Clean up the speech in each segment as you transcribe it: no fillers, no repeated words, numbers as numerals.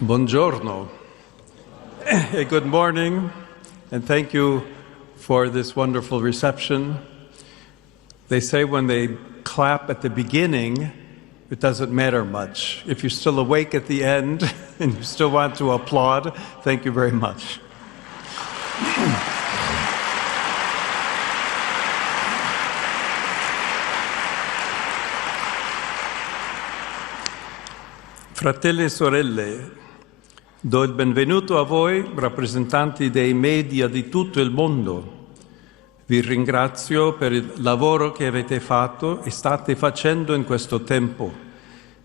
Buongiorno and good morning, and thank you for this wonderful reception. They say when they clap at the beginning, it doesn't matter much. If you're still awake at the end and you still want to applaud, thank you very much. Fratelli e sorelle, do il benvenuto a voi, rappresentanti dei media di tutto il mondo. Vi ringrazio per il lavoro che avete fatto e state facendo in questo tempo,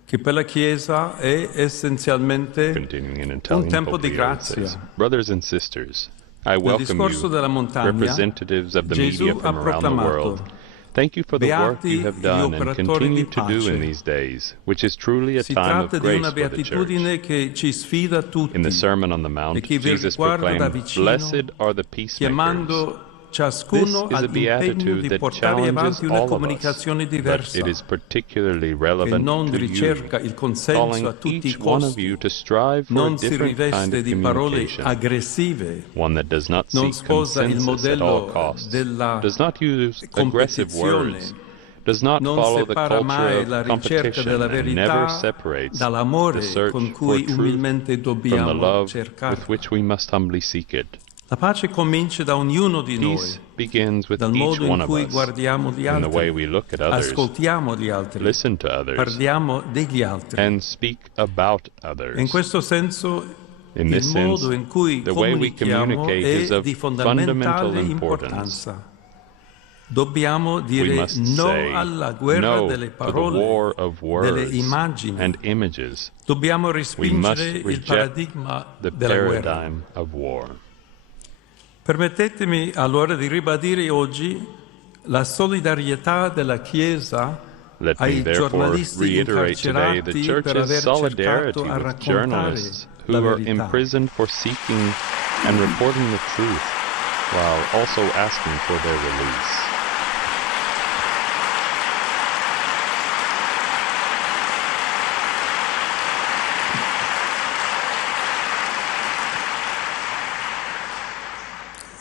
che per la Chiesa è essenzialmente un tempo di grazia. Brothers and sisters, I Nel welcome discorso you, della montagna, representatives of the Gesù media ha from around the world. proclamato: Thank you for the work you have Beati done gli and operatori continue di to do in pace. these days, which is truly a Si time tratta of di grace una for the Church. beatitudine che ci sfida tutti In the Sermon on the e Mount, chi vi Jesus riguarda da proclaimed, vicino, "Blessed are the peacemakers." chiamando This ciascuno is a all'impegno beatitude di that portare challenges avanti una all of us, comunicazione but diversa it is particularly che relevant non to you, ricerca il consenso calling a tutti i each one of costi, you to strive for a non si different kind riveste of di parole communication, aggressive, one that does not non seek sposa il consensus at all modello costs, della does not use aggressive competizione, words, does not non follow the separa culture mai of la ricerca competition, della and never verità separates the dall'amore search con for cui truth umilmente from the dobbiamo love with cercarla. which we must humbly seek it. La pace comincia da ognuno di noi, Peace begins with dal each modo in one of cui us, guardiamo gli in the way altri, we look at others, ascoltiamo gli altri, listen to others, parliamo degli altri. and speak about E in others. questo senso In il this modo sense, in cui the way we comunichiamo communicate is è of di fundamental fondamentale importance. importanza. Dobbiamo We dire must no say alla guerra no delle to the war parole, of delle words immagini. and images. Dobbiamo We must respingere il reject paradigma the della guerra. paradigm of war. Permettetemi allora di ribadire oggi la solidarietà della Chiesa Let me ai therefore giornalisti reiterate today the incarcerati per Church's aver solidarity cercato a with raccontare journalists la who are verità. imprisoned for seeking and reporting the truth, while also asking for their release.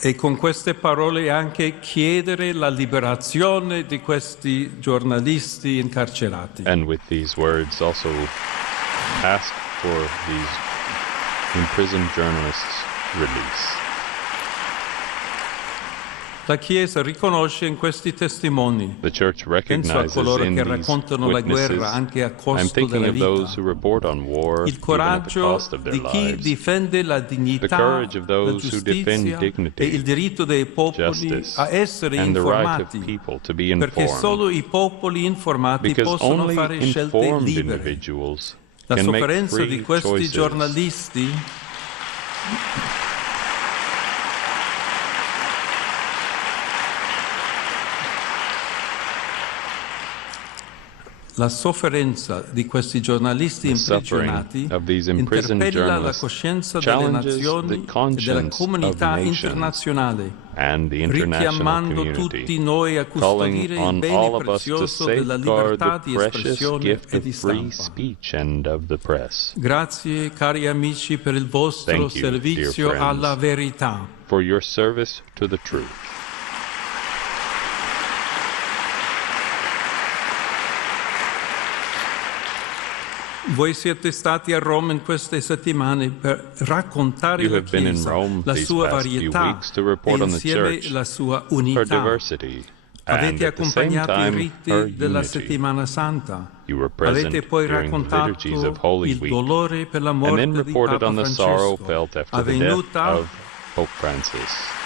E con queste parole anche chiedere la liberazione di questi giornalisti incarcerati. And with these words also ask for these imprisoned journalists' release. La Chiesa riconosce in questi testimoni, The Church penso a recognizes coloro in che these raccontano la guerra witnesses, anche a I'm costo thinking della of those who vita, report on war il even at the coraggio cost of their di chi lives, difende la the dignità, courage of la those who defend giustizia dignity, e il diritto dei popoli justice, a essere and the right of informati, people to be perché informed, solo i popoli informati because possono only fare scelte informed libere. individuals La can make sofferenza di free questi choices. giornalisti La sofferenza di questi giornalisti The suffering imprigionati of these imprisoned interpella la journalists coscienza delle challenges nazioni the e della conscience comunità of nations internazionale, and the international richiamando community, tutti noi a calling custodire il on bene all of us to prezioso della safeguard libertà the di precious espressione gift e of di free stampa. speech and of the press. Grazie, cari amici, per il vostro Thank you, servizio dear friends, alla verità. for your service to the truth. Voi siete stati a Roma in queste settimane per raccontare You la have been in Chiesa, Rome la these sua past few varietà weeks to e report on the insieme Church, la sua her unità. diversity, and Avete at the same accompagnato i time, her riti della unity. settimana santa. You were present Avete poi during the liturgies of raccontato Holy il Week, dolore per la and morte then di reported Papa on the sorrow Francesco, felt after the death avvenuta of Pope Francis.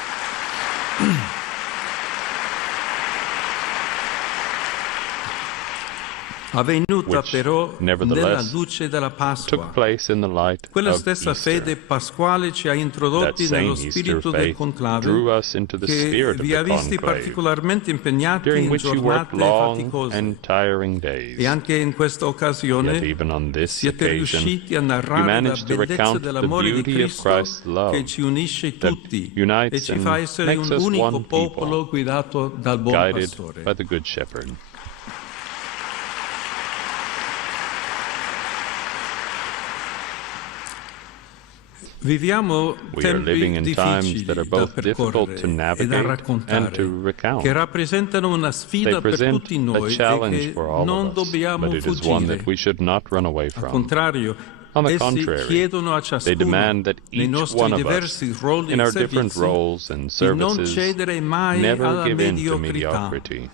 Which, però nella nevertheless, luce della Pasqua. took place in the light Quella of stessa Easter. fede pasquale ci ha That introdotti nello same Easter spirito del faith conclave, drew us into the che spirit of vi ha the visti conclave, particolarmente impegnati during in which you worked giornate long faticose. and tiring days. E anche in questa occasione Yet even on this siete occasion, riusciti a you narrare la managed to bellezza recount the dell'amore di beauty of Cristo Christ's love che ci unisce that tutti e unites ci and fa essere makes un us unico one people, popolo guidato dal buon guided pastore. by the Good Shepherd. Viviamo We are living tempi in times difficili that are da both difficult to percorrere e da navigate and raccontare, to recount. che rappresentano una They sfida per present tutti a noi e challenge che for all non of us, but dobbiamo it is one that fuggire. we should not run away Al from. contrario, On the essi contrary, chiedono a they ciascuno, demand that nei each nostri one of us, diversi ruoli in e our different servizi, roles and di non services, cedere mai never alla give in to mediocrità. mediocrity.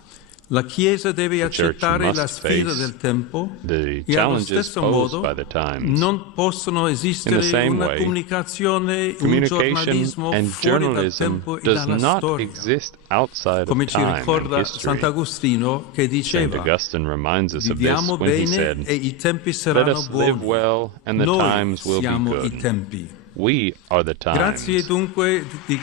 La Chiesa deve The Church accettare la must sfida face del tempo the e allo challenges stesso posed by modo the times. non possono In the esistere same una way, comunicazione, un communication giornalismo and fuori dal journalism tempo e does dalla not storia. exist outside Come of ci time and ricorda history. Sant'Agostino che St. diceva: Augustine reminds us of this viviamo when he bene said, e i tempi "Let saranno us live buoni. well and the Noi times will be siamo i good." tempi. We are the Grazie times. dunque di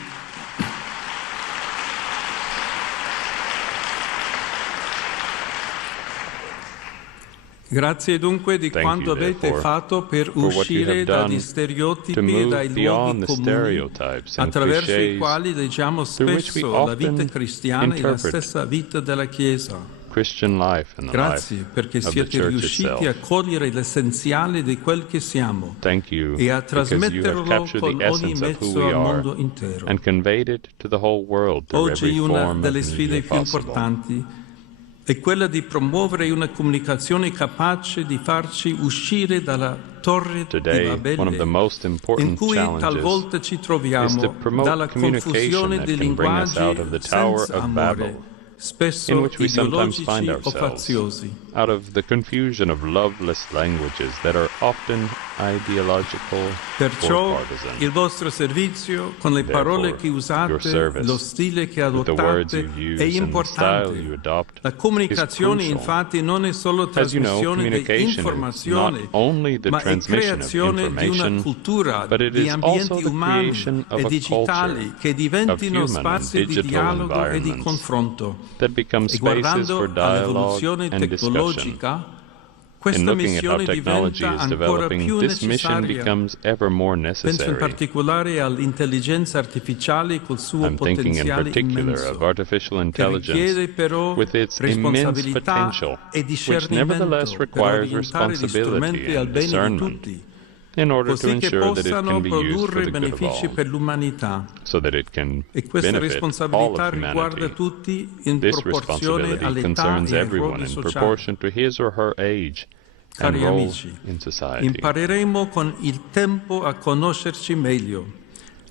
Grazie dunque di Thank quanto you, avete therefore, fatto per for what you uscire have done dagli to stereotipi e move dai luoghi beyond the comuni stereotypes and attraverso i clichés quali leggiamo through which we spesso la vita often cristiana e la interpret stessa vita della Chiesa. Christian life and the Grazie life perché of the siete Church riusciti a itself. cogliere l'essenziale di quel che siamo Thank you e a because you have trasmetterlo captured con the ogni essence of who mezzo we al are mondo intero. and conveyed it to the whole world through every Oggi una form of delle media sfide più possible. importanti è quella di promuovere una comunicazione capace di farci uscire dalla torre di Today, one of the Babele most in important cui challenges talvolta ci is to troviamo promote dalla communication confusione that di can bring us out linguaggi of the Tower senza of amore, Babel, spesso in which we sometimes find ideologici o ourselves, faziosi. out of the confusion of loveless languages that are often ideological or Perciò partisan. il vostro servizio, con le parole che Your usate, service, lo stile che with the words adottate, you è use and the style you importante. adopt, La is comunicazione crucial. infatti non è solo As you know, trasmissione di communication is not informazione, only the ma è transmission of creazione di una information, cultura, but it di is also ambienti the umani creation of e a digitali culture, che diventino of human and spazi di digital dialogo e di environments confronto. that become E spaces guardando for dialogue all'evoluzione and discussion. tecnologica, In questa looking at how missione technology diventa is ancora developing, più this mission necessaria. becomes ever more Penso in necessary. particolare all'intelligenza artificiale col suo I'm thinking in potenziale particular immenso, of artificial che intelligence richiede però with its immense responsabilità potential, e which nevertheless discernimento per requires orientare gli strumenti responsibility al and bene di discernment tutti, in order to così che ensure that it possano can be used for produrre the good of benefici all, per l'umanità. so that it can E questa benefit all responsabilità of riguarda humanity. tutti in This proporzione responsibility all'età concerns e ai everyone ruoli in sociali. proportion to his or her age and Cari role amici, in society. impareremo con il tempo a conoscerci meglio.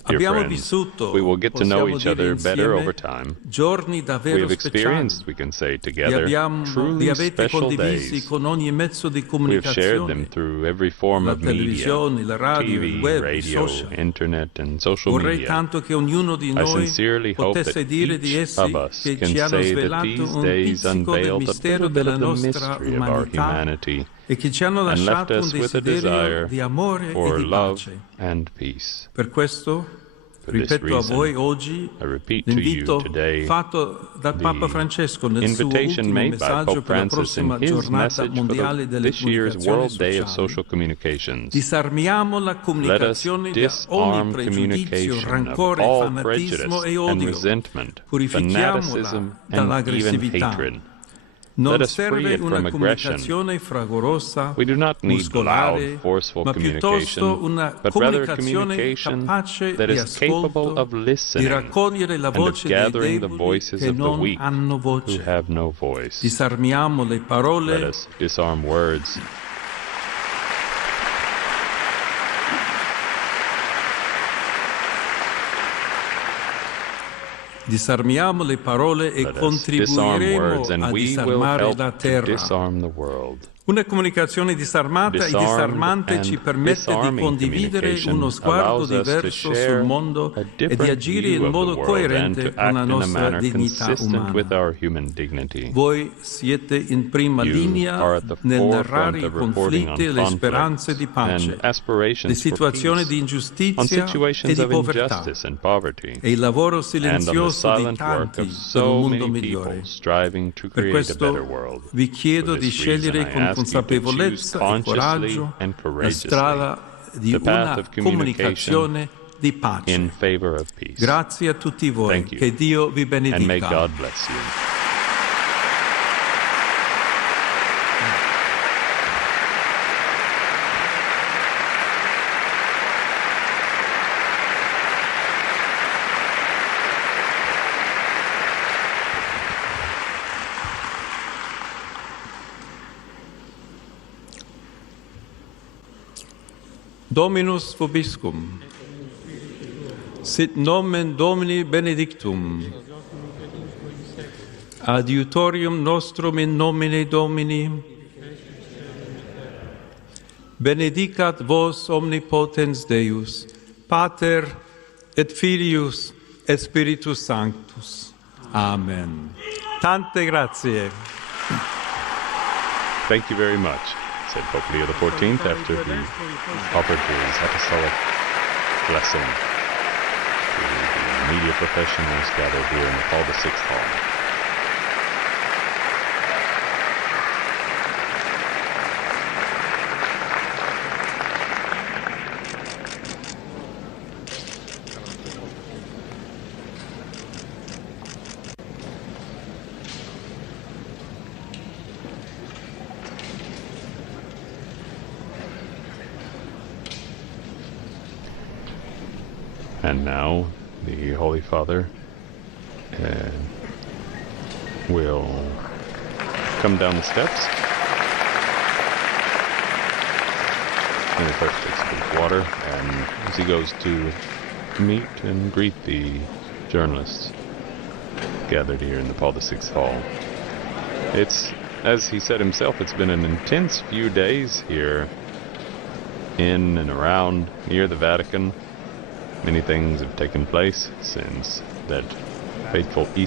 Dear Abbiamo friends, vissuto, we will get to know possiamo each dire other better insieme, over time. giorni We davvero have speciali. experienced, we can say together, Li truly avete special condivisi days. con ogni mezzo di We have shared them comunicazione, through every form la of media, televisione, la radio, il TV, web, i radio, social. internet, and social Vorrei media. tanto che ognuno di I noi sincerely hope potesse that dire di each essi of us che can ci hanno say that svelato these un days pizzico del unveiled a mistero little bit della of the nostra mystery of our umanità humanity e che ci hanno and left lasciato un us with a desiderio desire di amore e for di love pace. and peace. Per questo For this ripeto a reason, voi oggi I repeat to you l'invito today fatto dal the Papa Francesco nel suo invitation ultimo made by messaggio Pope per la Francis in prossima his giornata message for mondiale delle this year's comunicazioni World Day of sociali. Social Communications. Disarmiamo la Let us comunicazione da ogni disarm pregiudizio, communication of rancore, all fanatismo prejudice e and odio. resentment, Purifichiamola fanaticism, and even dall'aggressività. hatred. Non Let us free serve it una from aggression. comunicazione fragorosa, We do not need muscolare, loud, forceful ma piuttosto communication, una but rather comunicazione communication capace that di is capable ascolto, of di listening raccogliere la and of voce dei gathering the deboli voices che of the non weak hanno who voce. have no voice. Disarmiamo le Let parole, us disarm words. disarmiamo le parole e Let us disarm contribuiremo words, and a we will disarmare help la to terra. disarm the world. Una comunicazione disarmata e disarmante ci permette di condividere uno sguardo diverso sul mondo e di agire in modo coerente con la nostra dignità umana. Voi siete in prima linea nel narrare i conflitti e le speranze di pace, le situazioni di ingiustizia e di povertà e il lavoro silenzioso di tanti per un mondo migliore. Per questo vi chiedo di scegliere con consapevolezza e coraggio la strada di una comunicazione di pace. Grazie a tutti voi, che Dio vi benedica. Dominus vobiscum. Sit nomen Domini benedictum. Adiutorium nostrum in nomine Domini. Benedicat vos omnipotens Deus, Pater et Filius et Spiritus Sanctus. Amen. Tante grazie. Thank you very much, said Pope Leo XIV after he offered his apostolic blessing to the media professionals gathered here in the Paul VI Hall. And now the Holy Father will come down the steps. And he first takes a bit of water, and as he goes to meet and greet the journalists gathered here in the Paul VI Hall. It's, as he said himself, it's been an intense few days here in and around near the Vatican. Many things have taken place since that fateful Easter.